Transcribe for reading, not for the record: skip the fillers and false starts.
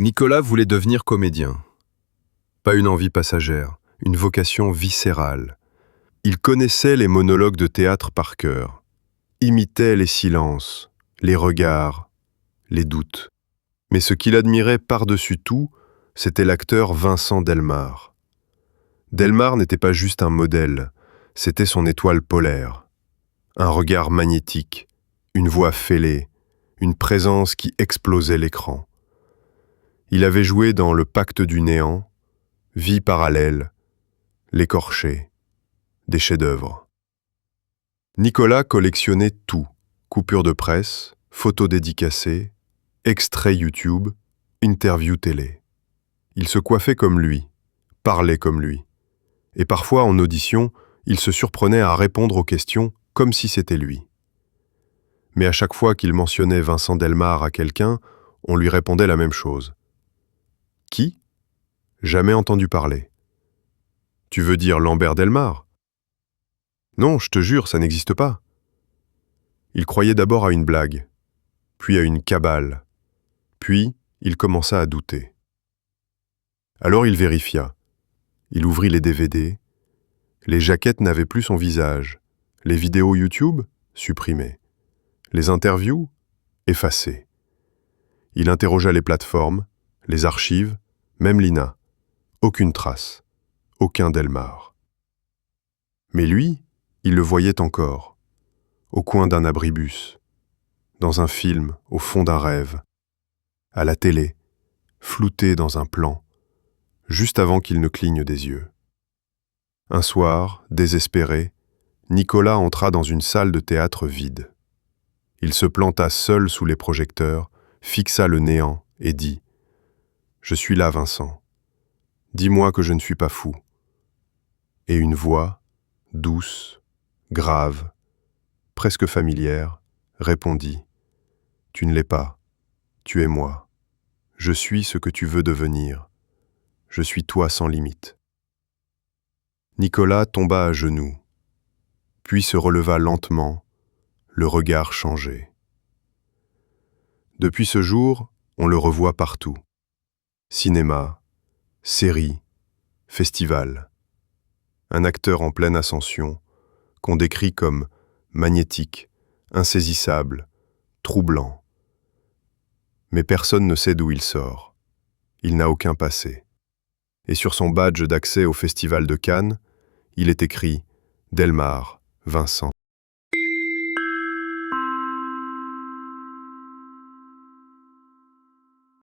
Nicolas voulait devenir comédien. Pas une envie passagère, une vocation viscérale. Il connaissait les monologues de théâtre par cœur, imitait les silences, les regards, les doutes. Mais ce qu'il admirait par-dessus tout, c'était l'acteur Vincent Delmar. Delmar n'était pas juste un modèle, c'était son étoile polaire. Un regard magnétique, une voix fêlée, une présence qui explosait l'écran. Il avait joué dans Le Pacte du néant, Vie parallèle, L'écorché, des chefs-d'œuvre. Nicolas collectionnait tout, coupures de presse, photos dédicacées, extraits YouTube, interviews télé. Il se coiffait comme lui, parlait comme lui. Et parfois, en audition, il se surprenait à répondre aux questions comme si c'était lui. Mais à chaque fois qu'il mentionnait Vincent Delmar à quelqu'un, on lui répondait la même chose. Qui ? Jamais entendu parler. Tu veux dire Lambert Delmar ? Non, je te jure, ça n'existe pas. Il croyait d'abord à une blague, puis à une cabale, puis il commença à douter. Alors il vérifia. Il ouvrit les DVD. Les jaquettes n'avaient plus son visage. Les vidéos YouTube, supprimées. Les interviews, effacées. Il interrogea les plateformes, les archives, même l'INA. Aucune trace, aucun Delmar. Mais lui, il le voyait encore, au coin d'un abribus, dans un film, au fond d'un rêve, à la télé, flouté dans un plan, juste avant qu'il ne cligne des yeux. Un soir, désespéré, Nicolas entra dans une salle de théâtre vide. Il se planta seul sous les projecteurs, fixa le néant et dit « Je suis là, Vincent. Dis-moi que je ne suis pas fou. » Et une voix, douce, grave, presque familière, répondit « Tu ne l'es pas. Tu es moi. Je suis ce que tu veux devenir. Je suis toi sans limite. » Nicolas tomba à genoux, puis se releva lentement, le regard changé. Depuis ce jour, on le revoit partout. Cinéma, séries, festivals. Un acteur en pleine ascension, qu'on décrit comme magnétique, insaisissable, troublant. Mais personne ne sait d'où il sort. Il n'a aucun passé. Et sur son badge d'accès au Festival de Cannes, il est écrit « Delmar, Vincent ».